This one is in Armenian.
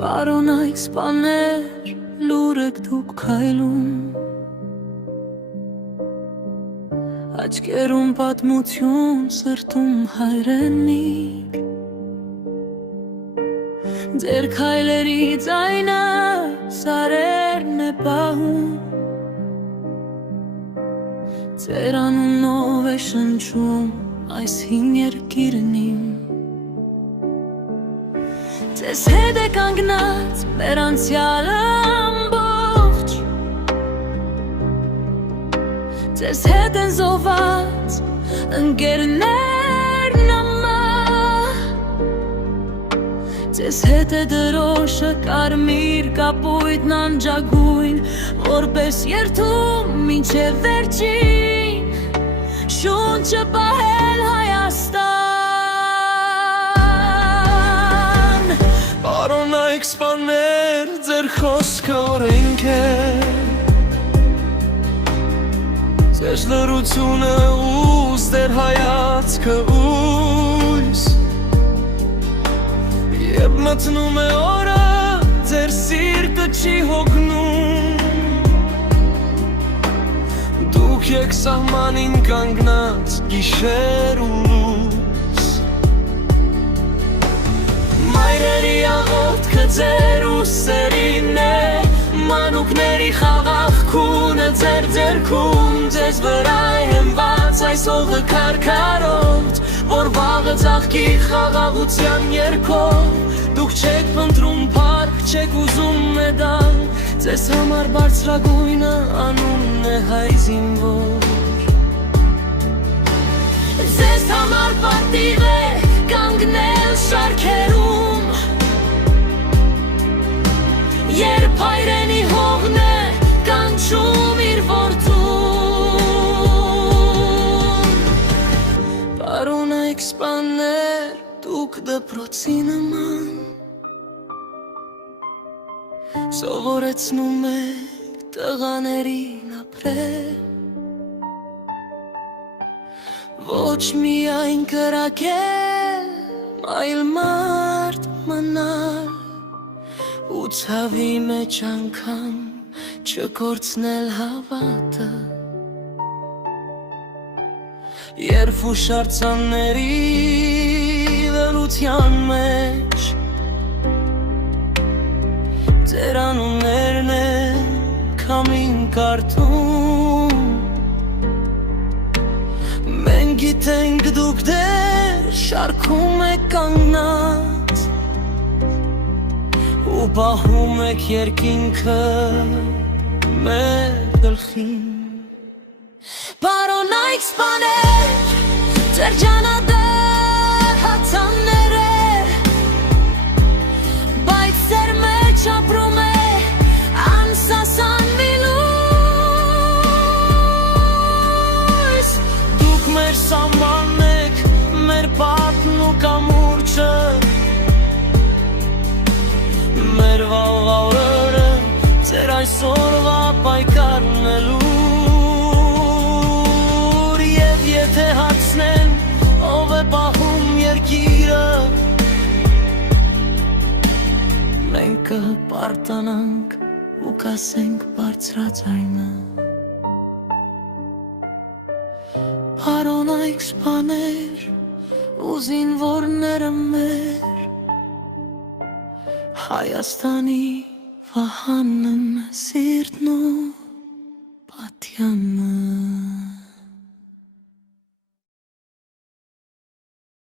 Պարոնայք սպաներ, լուր եք դուք քայլում, աչքերում պատմություն, սրտում հայրենիք, ձեր քայլերի ձայնը սարերն է պահում, ձեր անունով է շնչում այս հին երկիրն իմ։ Ձեզ հետ է կանգնած մեր անցյալը ամբողջ, ձեզ հետ են զոհված ընկերներն ամա, ձեզ հետ է դրոշը կարմիր, կապույտն անջագույն, որպես երթում մինչև վերջին, շունչը պահել Հայաստան։ Պարոնայք սպաներ, ձեր խոսքը օրենք է, ձեր լռությունը ուզ, ձեր հայացքը ույս, երբ մտնում է օրը, ձեր սիրտը չի հոգնում, դուք եք սահմանին կանգնած գիշեր ու լույս, մայրերի աղոթքը ձեր ուսերին է, մանուկների խաղաղքունը ձեր ձեռքում, ձեզ վրա է հենված այս օղը քարքարոտ, որ վաղը ծաղկի խաղաղության երգով, դուք չեք փնտրում փառք, չեք ուզում մեդալ, ձեզ համար բարձրագույնը անունն է հայ զինվոր, ձեզ համար պատիվ է կանգնել շարքերում, երբ հայրենի հողն է կանչում իր որդուն։ Պարոնայք սպաներ, դուք դպրոցի նման, սովորեցնում եք տղաներին ապրել, ոչ միայն կրակել, այլ մարդ մնալ, ու ցավի մեջ անգամ չկորցնել հավատը, երբ ուշարձանների լռության մեջ ձեր անուններն են քամին կարդում, մենք գիտենք դուք դեռ շարքում եք կանգնած ու պահում եք երկինքը մեր գլխին։ Պարոնայք սպաներ, ձեր ջանադար հացանները, բայց ձեր մեջ ապրում է անսասան մի լույս, դուք մեր սահմանն եք, մեր պատն ու կամուրջը, մեր վաղվա օրերը, ձեր այսօրվա պայքարն է լուր, և եթե հարցնեն, ով է պահում երկիրը, մենք կպարտանանք ու կասենք բարձրաձայնը։ Պարոնայք սպաներ ու զինվորները մեր, Հայաստանի վահանն սիրտն ու պատյանը։